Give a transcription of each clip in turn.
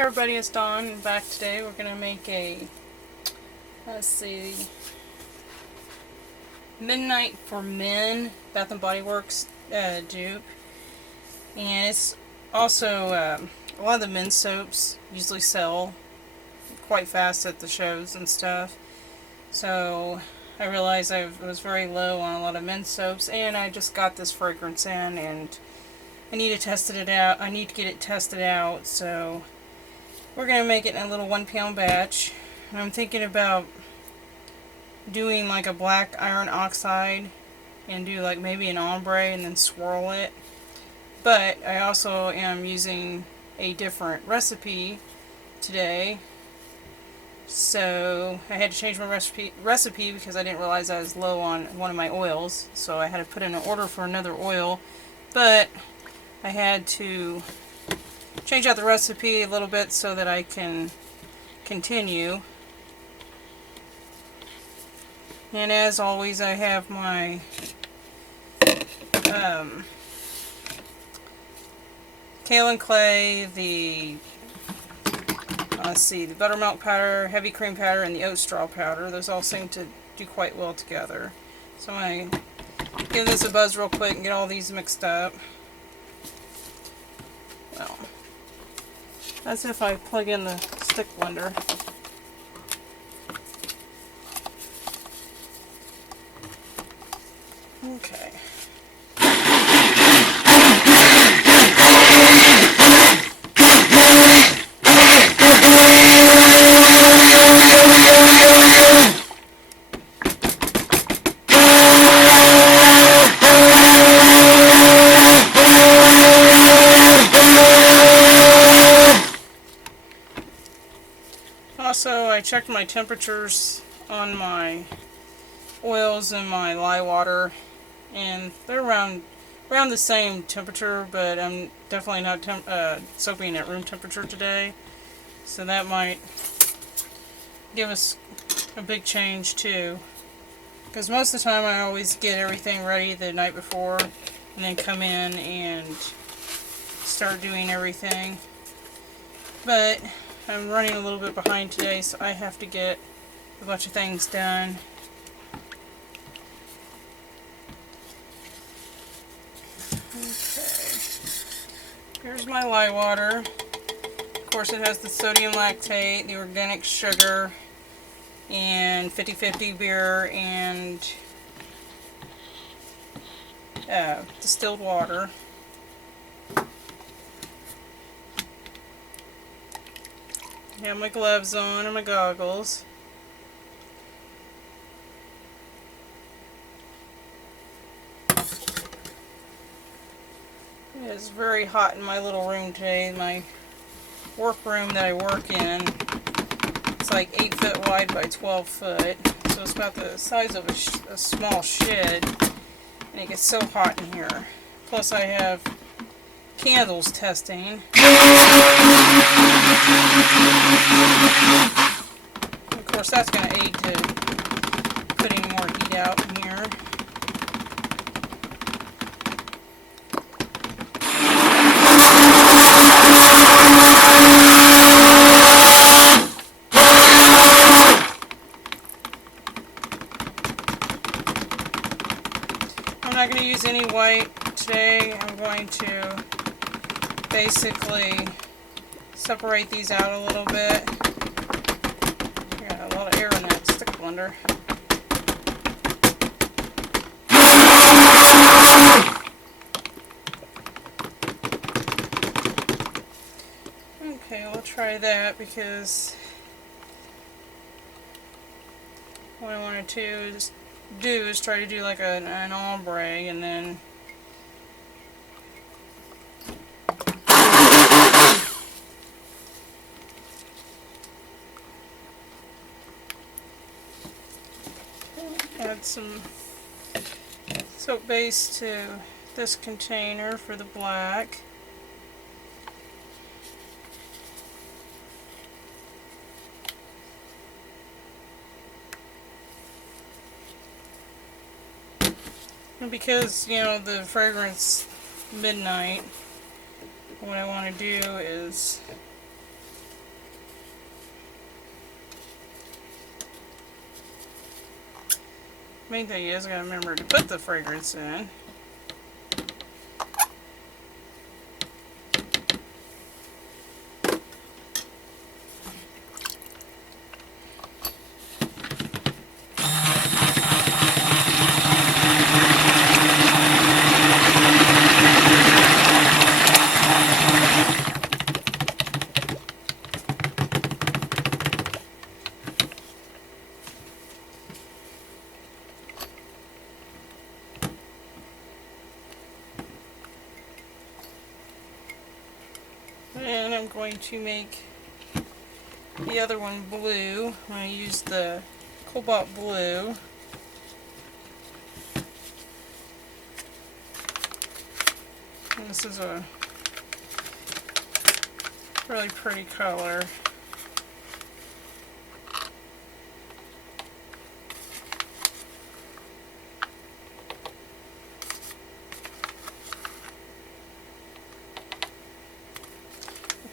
Hi everybody, it's Dawn, and back today. We're going to make a, let's see, Midnight for Men Bath & Body Works dupe. And it's also, a lot of the men's soaps usually sell quite fast at the shows and stuff. So I realized I was very low on a lot of men's soaps, and I just got this fragrance in, and I need to test it out. I need to get it tested out, so we're going to make it in a little 1 pound batch. And I'm thinking about doing like a black iron oxide and do like maybe an ombre and then swirl it. But I also am using a different recipe today. So I had to change my recipe because I didn't realize I was low on one of my oils. So I had to put in an order for another oil. But I had to change out the recipe a little bit so that I can continue. And as always, I have my kaolin clay, the the buttermilk powder, heavy cream powder, and the oat straw powder. Those all seem to do quite well together. So I'm going to give this a buzz real quick and get all these mixed up. Well, that's if I plug in the stick blender. Okay. Also, I checked my temperatures on my oils and my lye water, and they're around the same temperature, but I'm definitely not soaping at room temperature today, so that might give us a big change too, because most of the time I always get everything ready the night before and then come in and start doing everything. But I'm running a little bit behind today, so I have to get a bunch of things done. Okay. Here's my lye water. Of course, it has the sodium lactate, the organic sugar, and 50/50 beer, and distilled water. I have my gloves on and my goggles. It is very hot in my little room today. My work room that I work in, it's like 8 foot wide by 12 foot. So it's about the size of a small shed. And it gets so hot in here. Plus I have candles testing. Of course, that's going to aid to putting more heat out in here. I'm not going to use any white today. I'm going to basically separate these out a little bit. I got a lot of air in that stick blender. Okay, we'll try that, because what I wanted to do is try to do like an ombre, and then add some soap base to this container for the black. And because, you know, the fragrance Midnight, what I want to do is Main thing is I gotta remember to put the fragrance in. And I'm going to make the other one blue. I'm going to use the cobalt blue. And this is a really pretty color.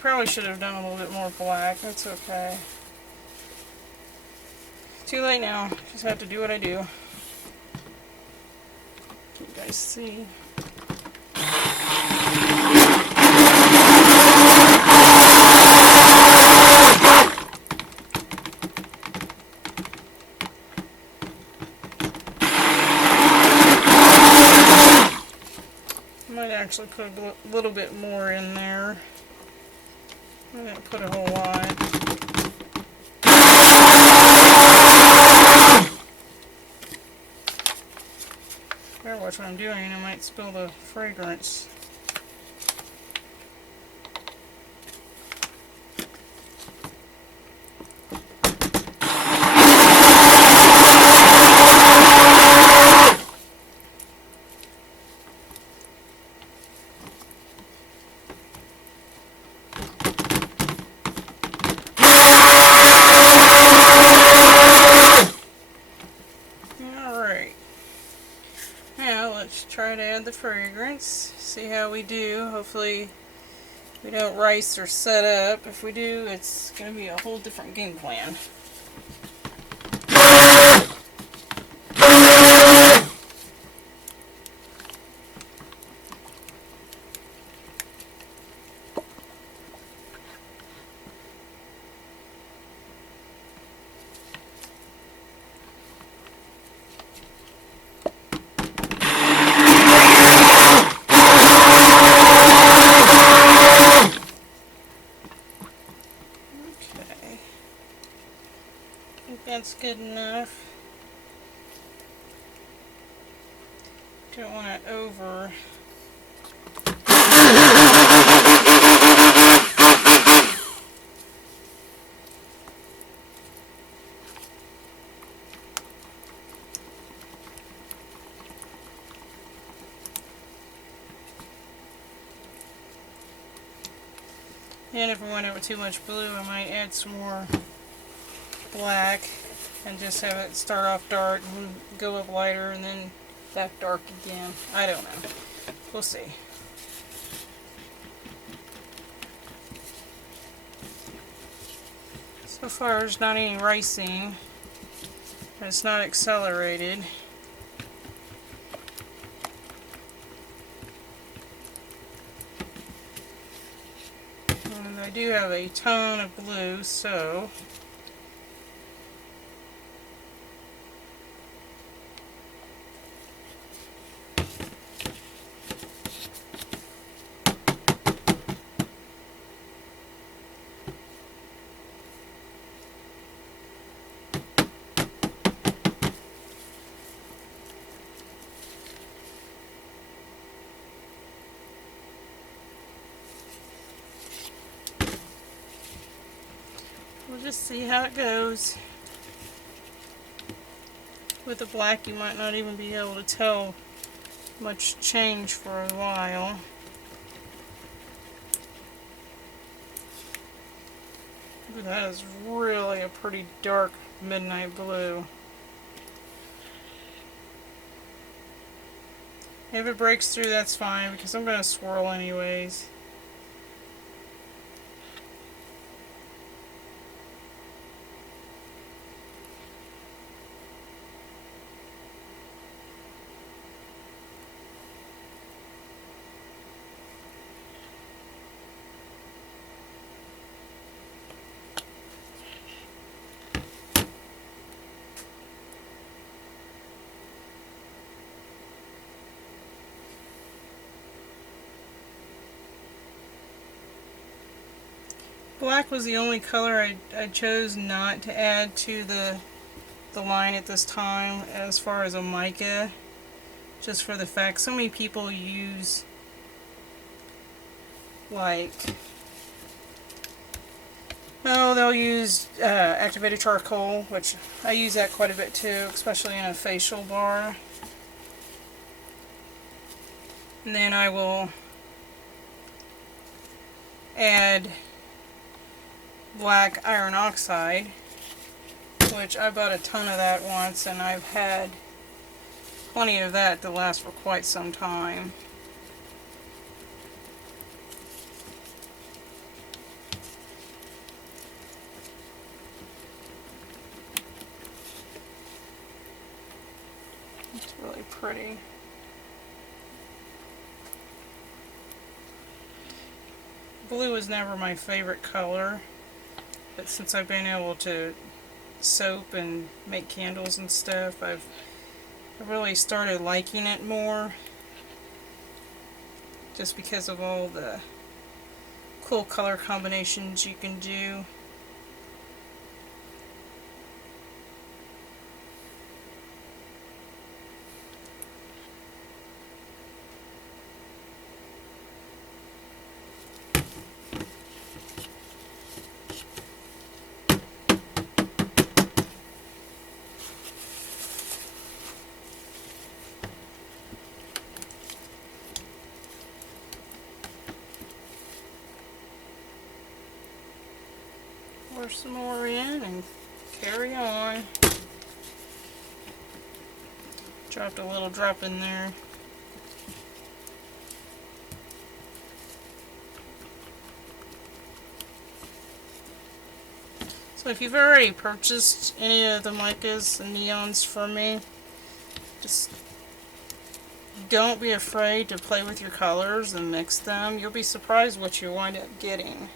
Probably should have done a little bit more black. That's okay. Too late now. Just have to do what I do. You guys see. Might actually put a little bit more in there. I'm going to put a whole lot. Better watch what I'm doing, I might spill the fragrance. Try to add the fragrance, see how we do. Hopefully we don't rice or set up. If we do, it's going to be a whole different game plan. That's good enough. Don't want it over. And if I went over too much blue, I might add some more black and just have it start off dark and go up lighter and then back dark again. I don't know. We'll see. So far there's not any ricing. It's not accelerated. And I do have a ton of blue, so we'll just see how it goes. With the black, you might not even be able to tell much change for a while. But that is really a pretty dark midnight blue. If it breaks through, that's fine, because I'm going to swirl anyways. Black was the only color I chose not to add to the line at this time as far as a mica, just for the fact so many people use like, oh, they'll use activated charcoal, which I use that quite a bit too, especially in a facial bar. And then I will add black iron oxide, which I bought a ton of that once, and I've had plenty of that to last for quite some time. It's really pretty. Blue was never my favorite color, but since I've been able to soap and make candles and stuff, I've really started liking it more, just because of all the cool color combinations you can do. Pour some more in and carry on. Dropped a little drop in there. So if you've already purchased any of the micas and neons from me, just don't be afraid to play with your colors and mix them. You'll be surprised what you wind up getting.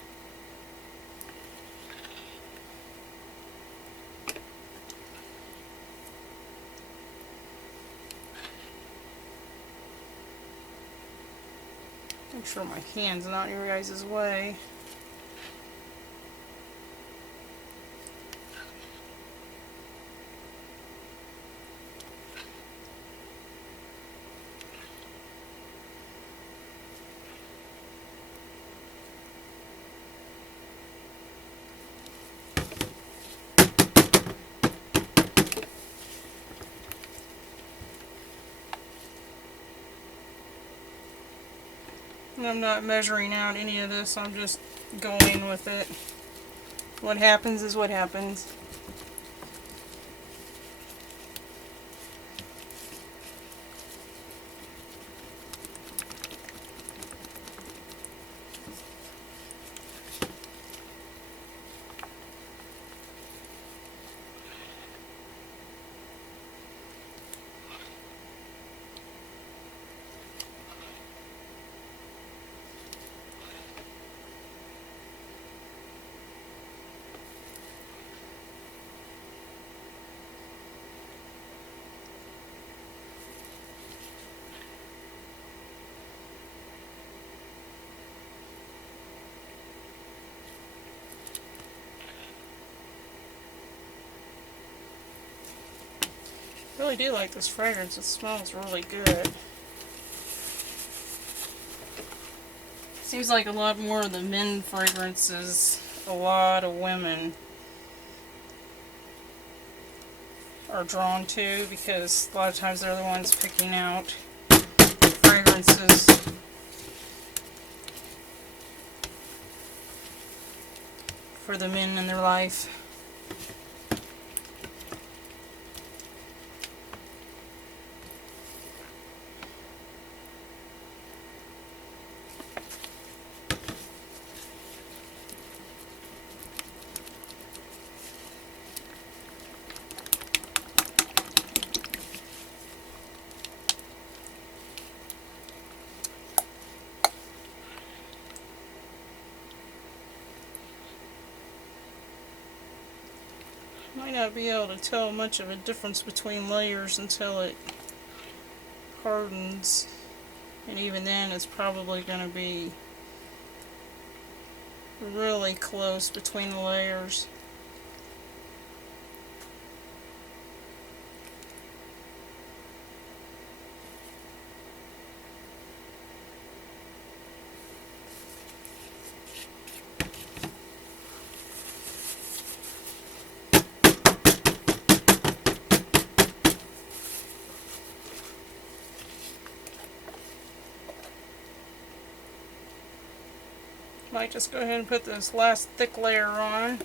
Make sure my hand's not in your guys' way. And I'm not measuring out any of this, I'm just going with it. What happens is what happens. I really do like this fragrance, it smells really good. Seems like a lot more of the men fragrances a lot of women are drawn to, because a lot of times they're the ones picking out fragrances for the men in their life. Might not be able to tell much of a difference between layers until it hardens, and even then it's probably going to be really close between the layers. Might just go ahead and put this last thick layer on.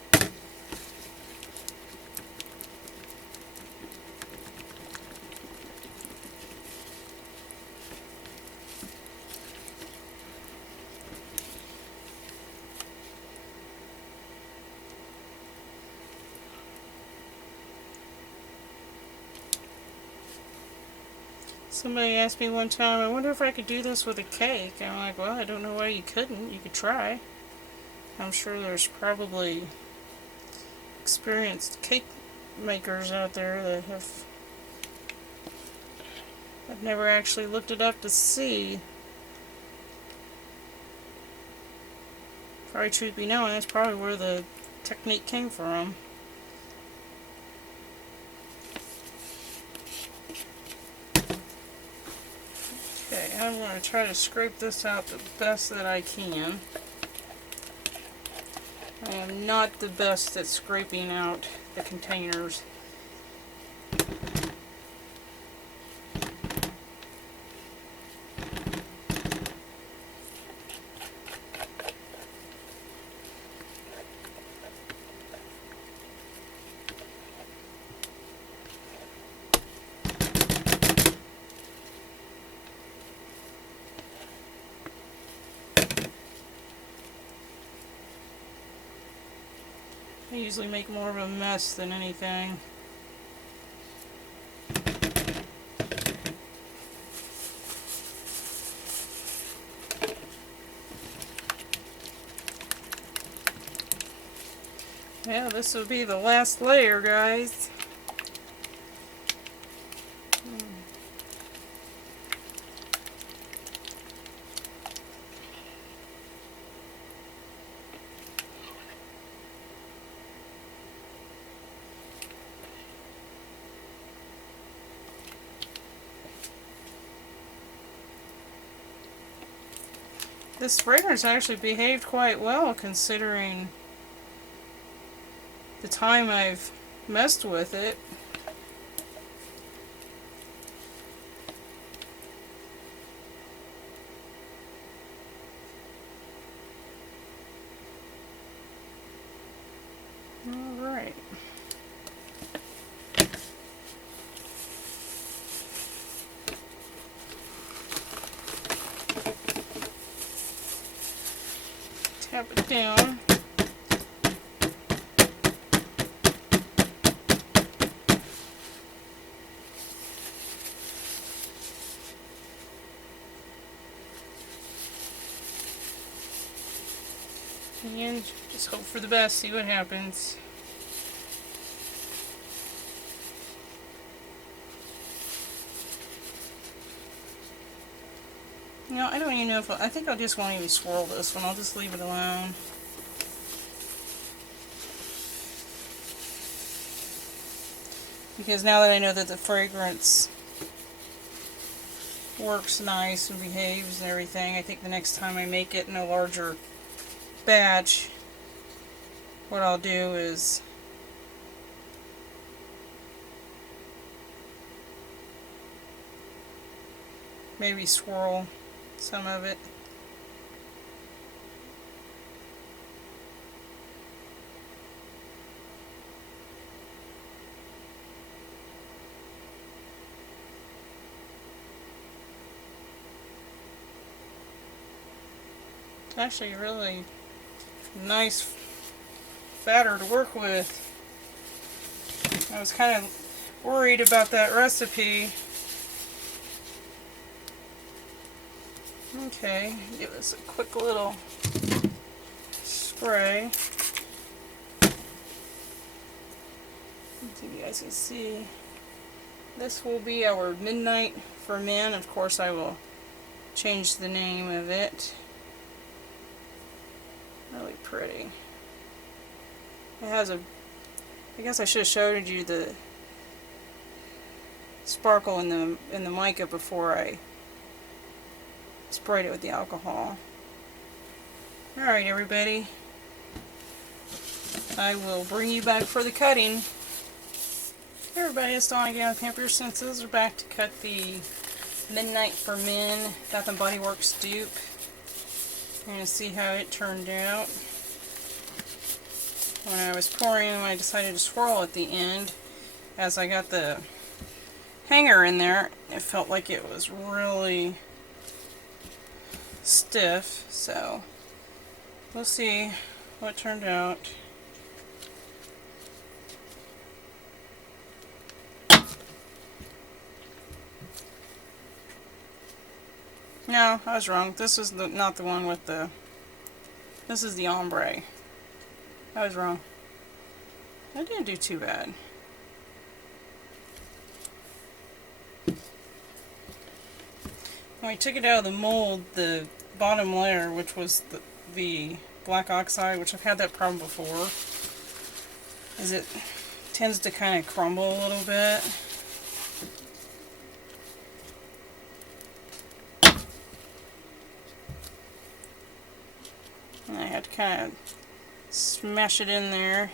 Somebody asked me one time, I wonder if I could do this with a cake. And I'm like, well, I don't know why you couldn't. You could try. I'm sure there's probably experienced cake makers out there that have... I've never actually looked it up to see. Probably, truth be known, that's probably where the technique came from. Okay, I'm going to try to scrape this out the best that I can. I am not the best at scraping out the containers. I usually make more of a mess than anything. Yeah, this will be the last layer, guys. This fragrance actually behaved quite well considering the time I've messed with it. Alright. Tap it down. And just hope for the best, see what happens. You know, I don't even know if I think I just won't even swirl this one. I'll just leave it alone. Because now that I know that the fragrance works nice and behaves and everything, I think the next time I make it in a larger batch, what I'll do is maybe swirl some of it. It's actually a really nice batter to work with. I was kind of worried about that recipe. Okay, give this a quick little spray. So you guys can see. This will be our Midnight for Men. Of course, I will change the name of it. Really pretty. It has a, I guess I should have showed you the sparkle in the mica before I sprayed it with the alcohol. Alright everybody, I will bring you back for the cutting. Hey everybody, it's Dawn again with Pamper Your Senses. We're back to cut the Midnight for Men Bath & Body Works dupe. You're going to see how it turned out. When I was pouring, I decided to swirl at the end. As I got the hanger in there, it felt like it was really stiff, so we'll see what turned out. No, I was wrong. This is not the one with the, this is the ombre. I was wrong. I didn't do too bad. When we took it out of the mold, the bottom layer, which was the black oxide, which I've had that problem before, is it tends to kind of crumble a little bit. And I had to kind of smash it in there.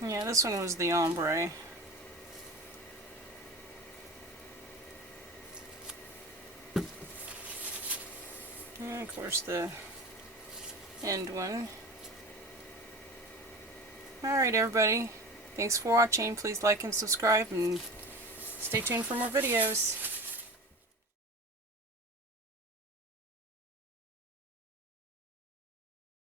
Yeah, this one was the ombre. And of course the end one. Alright everybody, thanks for watching. Please like and subscribe and stay tuned for more videos.